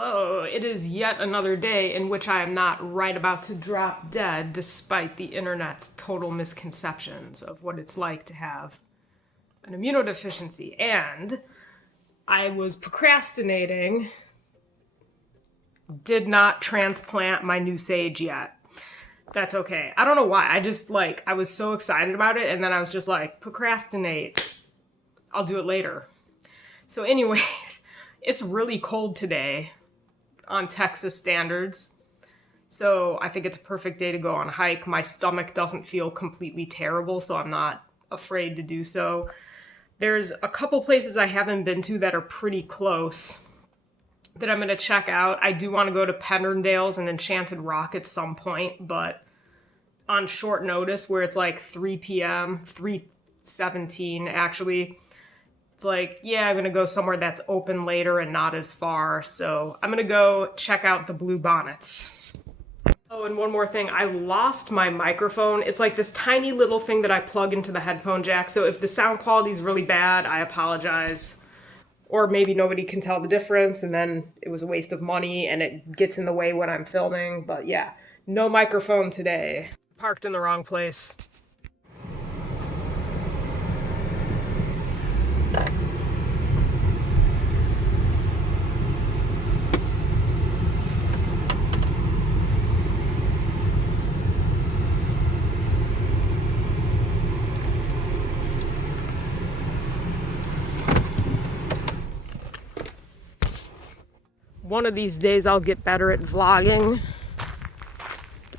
Hello, it is yet another day in which I am not right about to drop dead despite the internet's total misconceptions of what it's like to have an immunodeficiency. And I was procrastinating, did not transplant my new sage yet. That's okay. I don't know why. I was so excited about it and then I was just like, procrastinate. I'll do it later. So anyways, it's really cold today on Texas standards. So I think it's a perfect day to go on a hike. My stomach doesn't feel completely terrible, so I'm not afraid to do so. There's a couple places I haven't been to that are pretty close that I'm gonna check out. I do want to go to Penderndale's and Enchanted Rock at some point, but on short notice where it's like 3 p.m., 3:17 actually, it's like, yeah, I'm gonna go somewhere that's open later and not as far. So I'm gonna go check out the Blue Bonnets. Oh, and one more thing, I lost my microphone. It's like this tiny little thing that I plug into the headphone jack. So if the sound quality is really bad, I apologize. Or maybe nobody can tell the difference and then it was a waste of money and it gets in the way when I'm filming. But yeah, no microphone today. Parked in the wrong place. One of these days I'll get better at vlogging.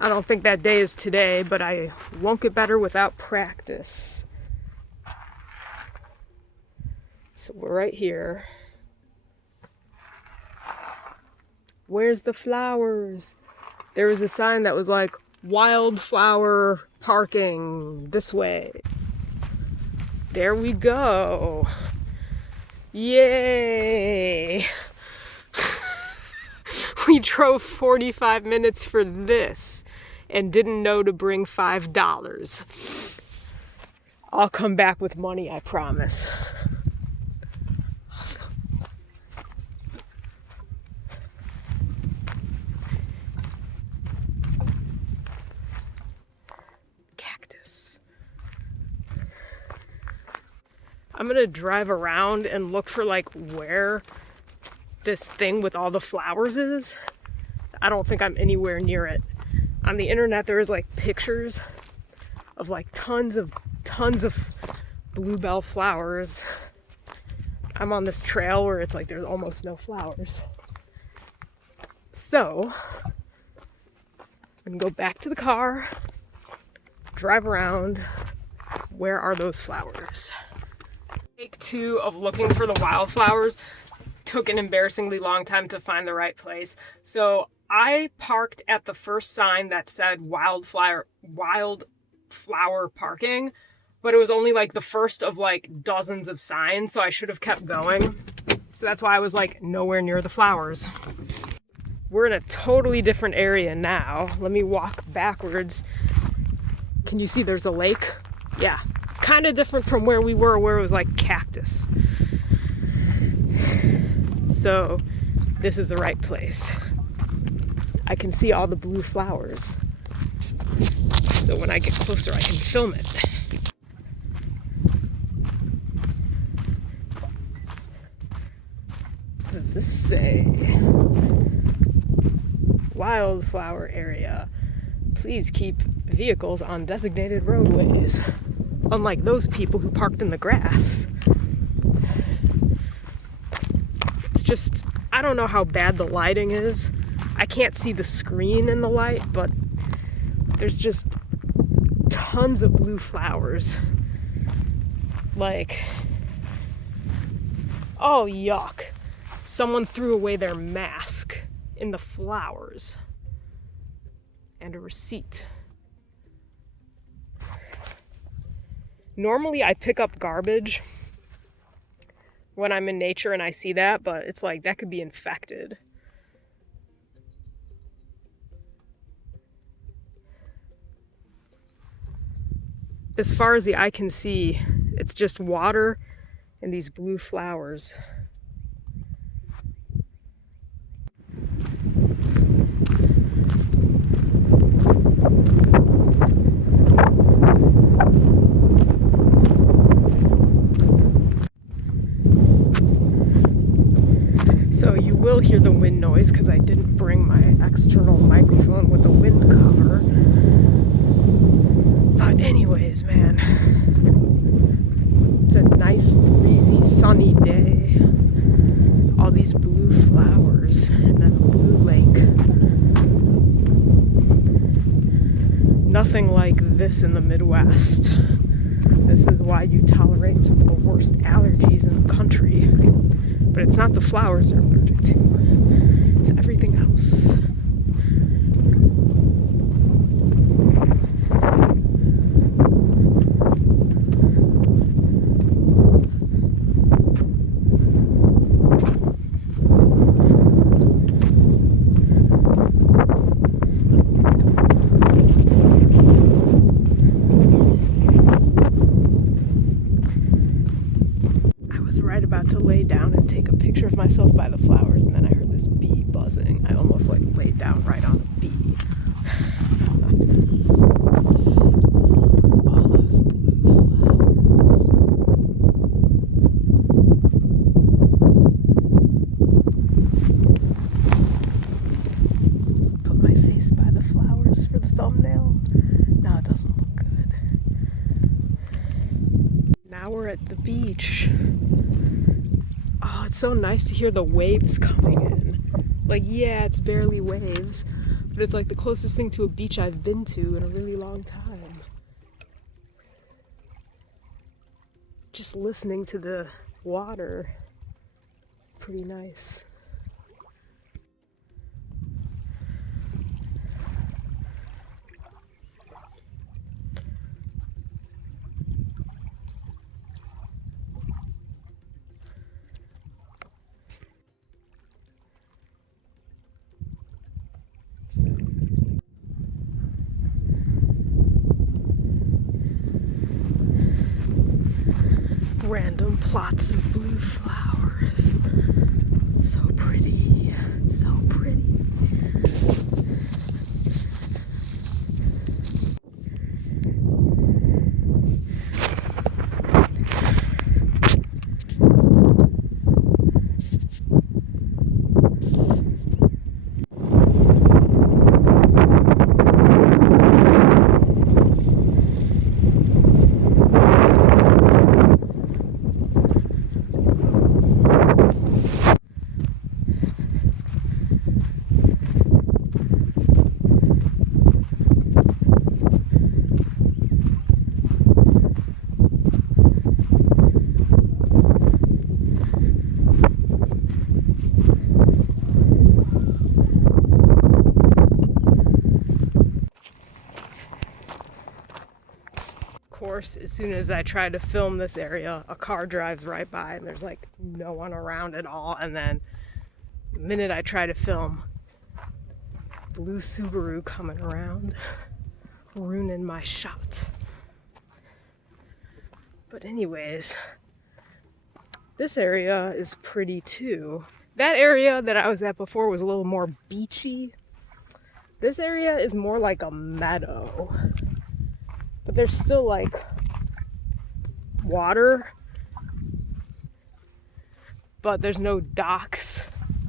I don't think that day is today, but I won't get better without practice. So we're right here. Where's the flowers? There was a sign that was like, wildflower parking this way. There we go. Yay! We drove 45 minutes for this and didn't know to bring $5. I'll come back with money, I promise. Cactus. I'm gonna drive around and look for like where this thing with all the flowers is. I don't think I'm anywhere near it. On the internet there is like pictures of like tons of bluebell flowers. I'm on this trail where it's like there's almost no flowers. So I'm gonna go back to the car, drive around. Where are those flowers? Take 2 of looking for the wildflowers took an embarrassingly long time to find the right place. So I parked at the first sign that said wildflower parking, but it was only like the first of like dozens of signs, so I should have kept going. So that's why I was like nowhere near the flowers. We're in a totally different area now. Let me walk backwards. Can you see there's a lake? Yeah, kind of different from where we were, where it was like cactus. So this is the right place. I can see all the blue flowers. So when I get closer, I can film it. What does this say? Wildflower area. Please keep vehicles on designated roadways. Unlike those people who parked in the grass. Just, I don't know how bad the lighting is. I can't see the screen in the light, but there's just tons of blue flowers. Like, oh yuck. Someone threw away their mask in the flowers. And a receipt. Normally I pick up garbage when I'm in nature and I see that, but it's like that could be infected. As far as the eye can see, it's just water and these blue flowers. still hear the wind noise because I didn't bring my external microphone with a wind cover. But anyways, man, it's a nice, breezy, sunny day. All these blue flowers and then a blue lake. Nothing like this in the Midwest. This is why you tolerate some of the worst allergies in the country. But it's not the flowers they're allergic to, it's everything else. About to lay down and take a picture of myself by the flowers, and then I heard this bee buzzing. I almost like laid down right on a bee. All those blue flowers. Put my face by the flowers for the thumbnail. No, it doesn't look good. Now we're at the beach. Oh, it's so nice to hear the waves coming in. Like, yeah, it's barely waves, but it's like the closest thing to a beach I've been to in a really long time. Just listening to the water, pretty nice. Random plots of blue flowers. So pretty, so pretty. Course, as soon as I try to film this area, a car drives right by and there's like no one around at all, and then the minute I try to film, blue Subaru coming around, ruining my shot. But anyways, this area is pretty too. That area that I was at before was a little more beachy. This area is more like a meadow. But there's still like water, but there's no docks.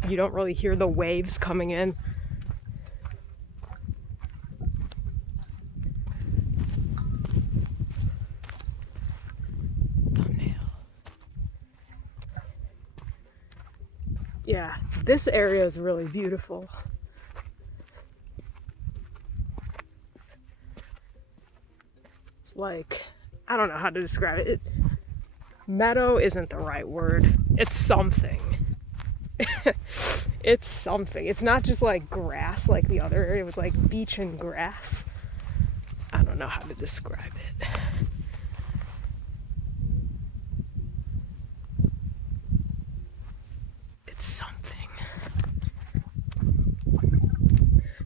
You don't really hear the waves coming in. Thumbnail. Yeah, this area is really beautiful. Like, I don't know how to describe it. Meadow isn't the right word. It's something. It's something. It's not just like grass like the other area. It was like beach and grass. I don't know how to describe it. It's something.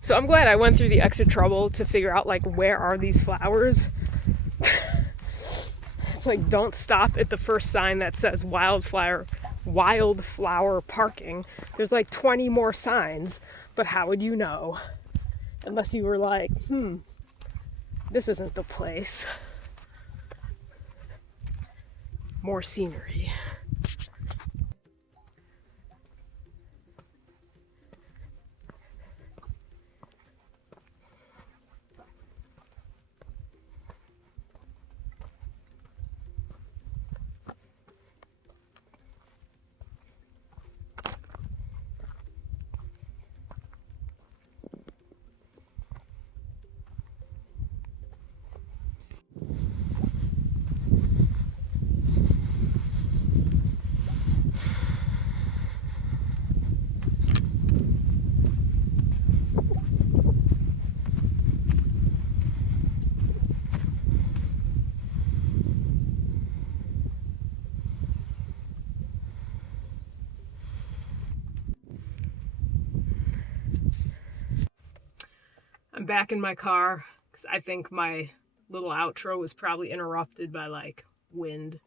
So I'm glad I went through the extra trouble to figure out like where are these flowers. It's like, don't stop at the first sign that says wildflower parking. There's like 20 more signs, but how would you know? Unless you were like, this isn't the place. More scenery. I'm back in my car because I think my little outro was probably interrupted by like wind.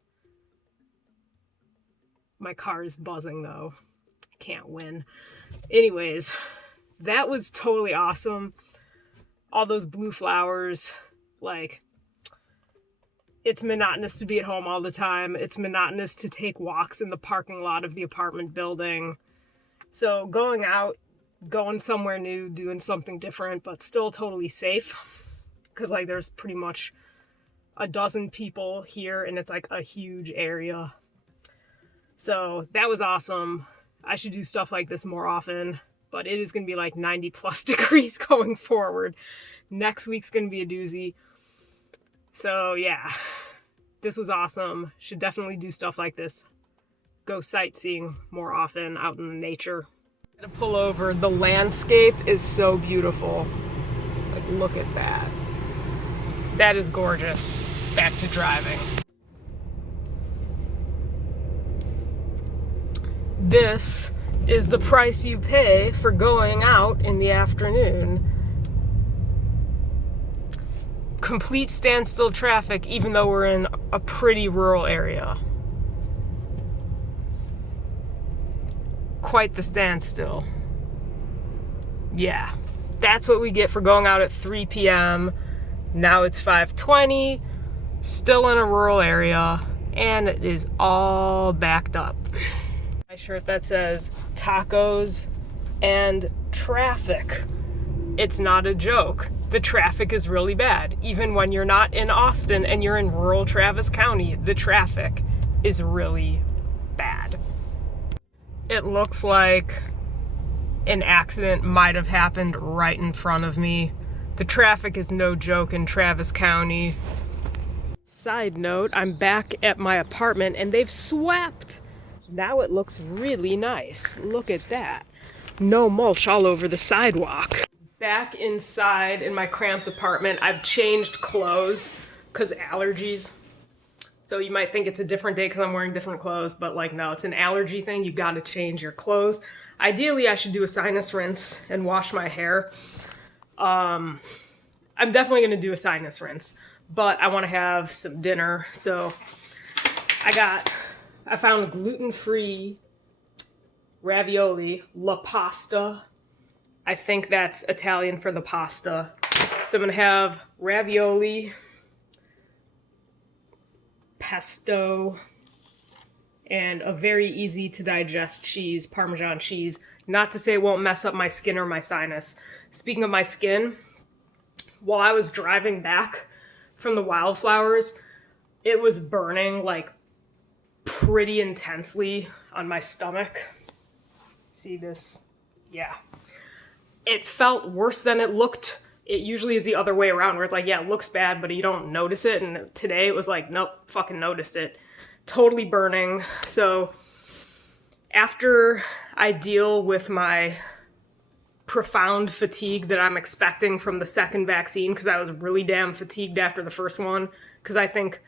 My car is buzzing though. Can't win. Anyways, that was totally awesome. All those blue flowers, like, it's monotonous to be at home all the time. It's monotonous to take walks in the parking lot of the apartment building. So going out, going somewhere new, doing something different, but still totally safe. Because, like, there's pretty much a dozen people here, and it's, like, a huge area. So that was awesome. I should do stuff like this more often. But it is going to be, like, 90-plus degrees going forward. Next week's going to be a doozy. So, yeah. This was awesome. Should definitely do stuff like this. Go sightseeing more often out in the nature. To pull over, the landscape is so beautiful. Like, look at that. That is gorgeous. Back to driving. This is the price you pay for going out in the afternoon. Complete standstill traffic, even though we're in a pretty rural area. Quite the standstill. Yeah, that's what we get for going out at 3 p.m. Now it's 5:20, still in a rural area, and it is all backed up. My shirt that says tacos and traffic. It's not a joke. The traffic is really bad. Even when you're not in Austin and you're in rural Travis County, the traffic is really bad. It looks like an accident might have happened right in front of me. The traffic is no joke in Travis County. Side note, I'm back at my apartment and they've swept. Now it looks really nice. Look at that. No mulch all over the sidewalk. Back inside in my cramped apartment, I've changed clothes because allergies. So you might think it's a different day because I'm wearing different clothes, but like, no, it's an allergy thing. You gotta change your clothes. Ideally, I should do a sinus rinse and wash my hair. I'm definitely gonna do a sinus rinse, but I wanna have some dinner. So I found gluten-free ravioli, la pasta. I think that's Italian for the pasta. So I'm gonna have ravioli, pesto, and a very easy to digest cheese, Parmesan cheese. Not to say it won't mess up my skin or my sinus. Speaking of my skin, while I was driving back from the wildflowers, it was burning like pretty intensely on my stomach. See this? Yeah. It felt worse than it looked. It usually is the other way around where it's like, yeah, it looks bad, but you don't notice it. And today it was like, nope, fucking noticed it. Totally burning. So after I deal with my profound fatigue that I'm expecting from the second vaccine, because I was really damn fatigued after the first one, because I think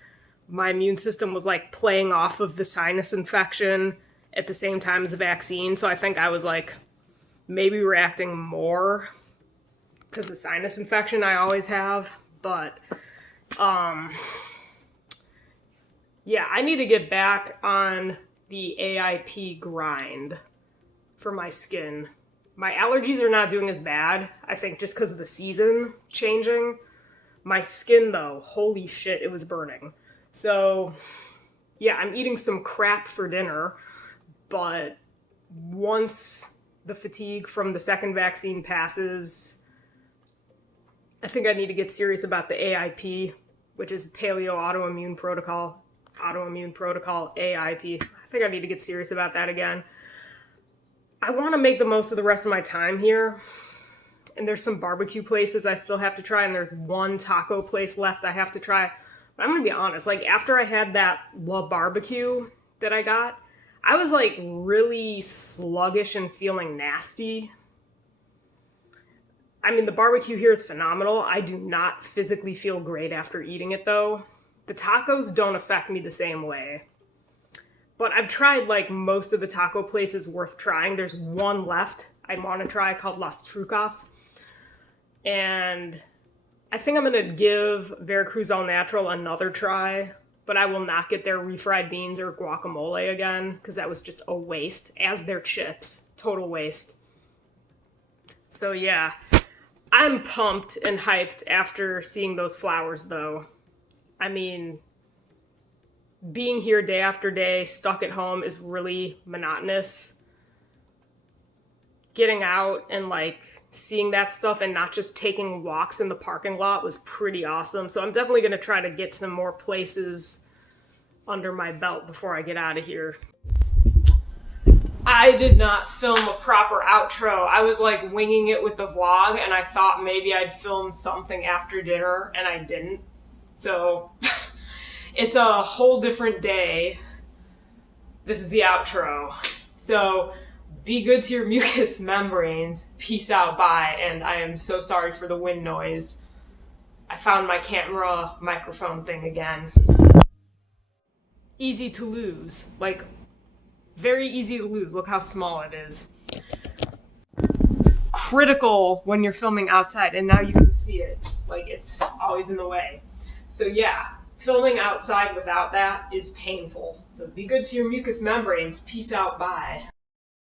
my immune system was like playing off of the sinus infection at the same time as the vaccine. So I think I was like maybe reacting more because the sinus infection I always have. But yeah, I need to get back on the AIP grind for my skin. My allergies are not doing as bad, I think, just because of the season changing. My skin, though, holy shit, it was burning. So, yeah, I'm eating some crap for dinner, but once the fatigue from the second vaccine passes, I think I need to get serious about the AIP, which is Paleo Autoimmune Protocol, AIP. I think I need to get serious about that again. I want to make the most of the rest of my time here. And there's some barbecue places I still have to try, and there's one taco place left I have to try. But I'm going to be honest, like after I had that La Barbecue that I got, I was like really sluggish and feeling nasty. I mean, the barbecue here is phenomenal. I do not physically feel great after eating it though. The tacos don't affect me the same way. But I've tried like most of the taco places worth trying. There's one left I want to try called Las Trucas. And I think I'm gonna give Veracruz All Natural another try, but I will not get their refried beans or guacamole again, because that was just a waste, as their chips. Total waste. So yeah, I'm pumped and hyped after seeing those flowers though. I mean, being here day after day, stuck at home, is really monotonous. Getting out and like seeing that stuff and not just taking walks in the parking lot was pretty awesome. So I'm definitely going to try to get some more places under my belt before I get out of here. I did not film a proper outro. I was like winging it with the vlog, and I thought maybe I'd film something after dinner, and I didn't. So it's a whole different day. This is the outro. So be good to your mucous membranes. Peace out, bye. And I am so sorry for the wind noise. I found my camera microphone thing again. Easy to lose. Like, very easy to lose. Look how small it is. Critical when you're filming outside, and now you can see it. Like, it's always in the way. So yeah, filming outside without that is painful. So be good to your mucous membranes. Peace out, bye.